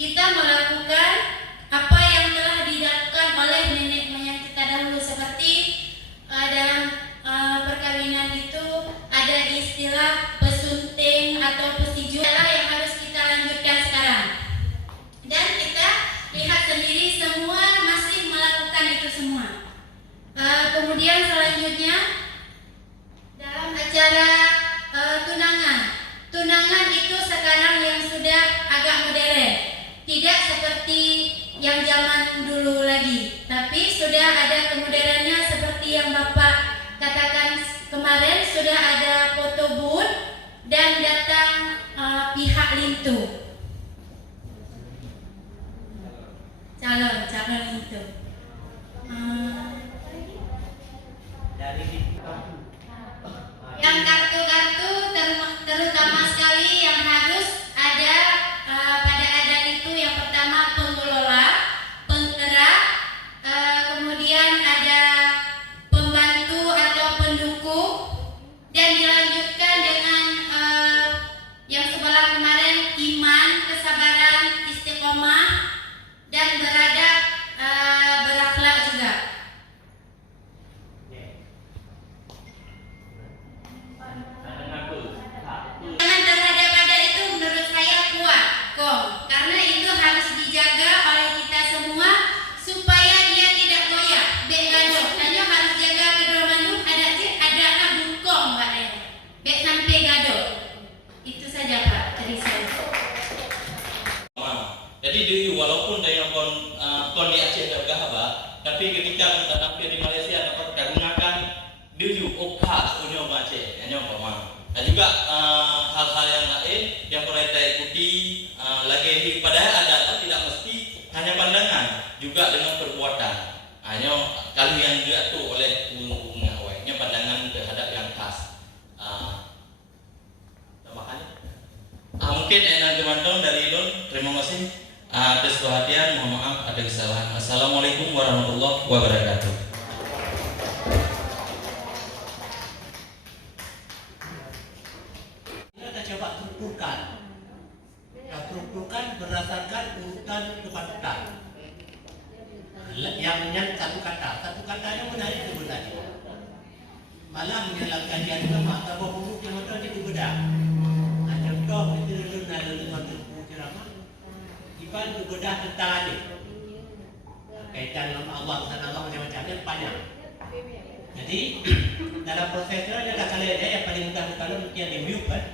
kita melakukan apa yang telah dilakukan oleh nenek moyang kita dahulu, seperti dalam perkawinan itu ada istilah pesunting atau pesuju yang harus kita lanjutkan sekarang. Dan kita lihat sendiri semua masih melakukan itu semua. Kemudian selanjutnya dalam acara tunangan itu sekarang yang sudah agak modern, tidak seperti yang zaman dulu lagi, tapi sudah ada kemodernannya seperti yang Bapak katakan kemarin, sudah ada foto booth dan datang pihak lintu, calon lintu. Yang kartu-kartu terutama sekali yang harus ada pada adat itu, yang pertama pengelola, penggerak, kemudian ada pembantu atau pendukung, dan dilanjutkan dengan yang sebelah kemarin, iman, kesabaran, istiqomah, dan beradab, berakhlak juga. Jangan terhadap adat itu menurut saya kuat kok, karena itu harus dijaga oleh kita semua supaya dia tidak goyah. Bek gaduh, tanya harus jaga kedua manuk ada bungkong Pak ya. Bek sampai gaduh. Itu saja Pak dari saya. Jadi dulu walaupun dari kon di Aceh juga haba, tapi ketika tampil di Malaysia dapat menggunakan dulu oka punya Aceh, hanya umpama. Dan juga hal-hal yang lain yang perlu kita ikuti lagi, padahal ada tidak mesti hanya pandangan, juga dengan perbuatan. Hanya kalau yang diatur oleh undang-undang awalnya pandangan terhadap yang khas. Makanya mungkin teman-teman dari Lun, terima kasih atas perhatian. Mohon maaf ada kesalahan. Assalamualaikum warahmatullahi wabarakatuh. Strukturkan berdasarkan urutan kepatutan. Yang menyangkut satu katanya menarik sebenarnya. Malah menyalahkan dia juga mata bahwa yang ada itu beda. Contoh itu dulu ada lembaga ceramah. Iban itu beda tentang ini. Kaitan nama Allah dan Allah macam-macamnya banyak. Jadi dalam prosesnya ada kalian yang paling mudah mungkin yang dimiliki kan.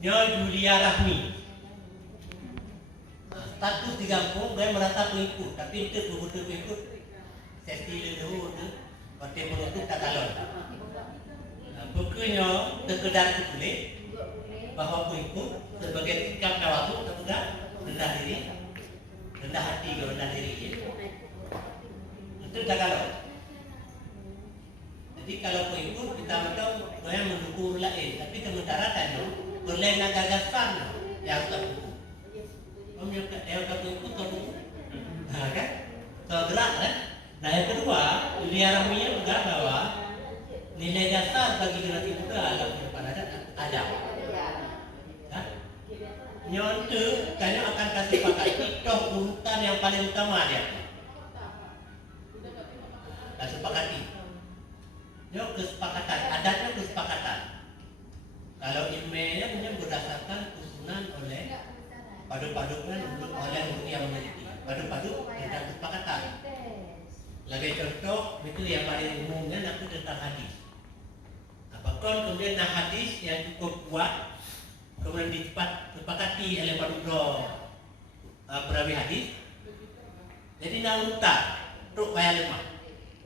Julia Rahmi, status di kampung dia merasa pengikut, tapi itu betul pengikut sesi dulu tu, partai politik tak calon. Bukannya sekedar boleh bahwa pengikut sebagai sikap tawaduk, sekedar rendah diri, rendah hati, rendah diri, itu tak calon. Jadi kalau pengikut kita tahu dia mendukung lain, tapi sementara tadi boleh nak gagasan yang terbuku. Yang terbuku kan? Tergerak kan? Nah yang kedua, Julia Rahminya juga bahwa nilai dasar bagi generasi muda dalam kehidupan ada. Nyontu, kanya akan kasih pakai toh urutan yang paling utama dia. Kasih sepakati. Nyok kesepakatan, adatnya kesepakatan. Kalau ilmunya punya berdasarkan usulan oleh padu-padukan oleh yang memiliki padu-padu tentang kesepakatan. Lagi contoh itu yang paling umumnya aku tentang hadis. Apakah kemudian hadis yang cukup kuat kemudian disepakati oleh padu perawi hadis. Jadi nak urutan untuk bayar lemah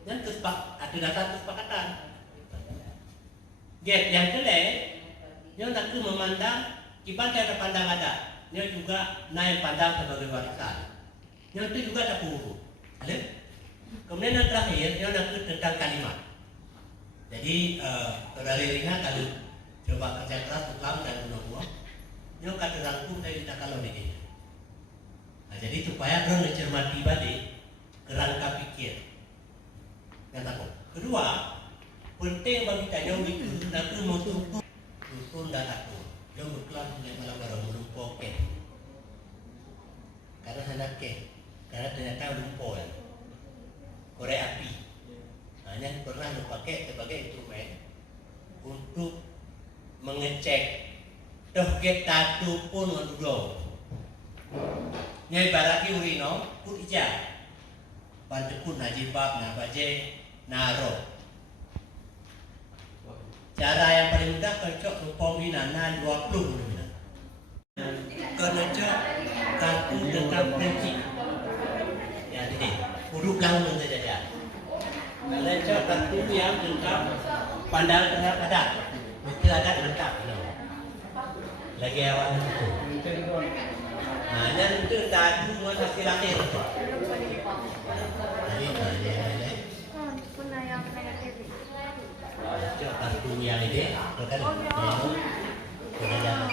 dan ada dasar kesepakatan. Yang kedua dia nak memandang ibadah ada pandang ada, dia juga naik pandang sebagai warisan. Yang itu juga tak buruk. Kemudian yang terakhir dia nak tentang kalimat. Jadi saudari Rina kalau coba kerja keras Islam dan bunuh dia kata rangkum dari tak kalau ini. Nah, jadi supaya orang mencermati balik kerangka pikir. Yang takut. Kedua, penting bagi kita yang itu nak musuh. Turun dan aku, yang berkelan oleh malam baru menumpuk. karena hanake, karena ternyata lumpur, korek api. Hanya pernah dipakai sebagai instrumen untuk mengecek tohget tatu pun udo. Nyai baraki urino pun ija. Bantu pun najibab na baje naro. Cara yang paling mudah kocok rupa minana 20 minat. Kena cok kartu dengan kunci. Ya ini huruf langsung saja. Kena cok kartu yang lengkap pandang terhadap adat. Mesti adat lengkap. Lagi awal itu. Nah, yang itu tadi semua saksi lahir. Jadi. Cok kartu yang ini, kan? Sudah jalan.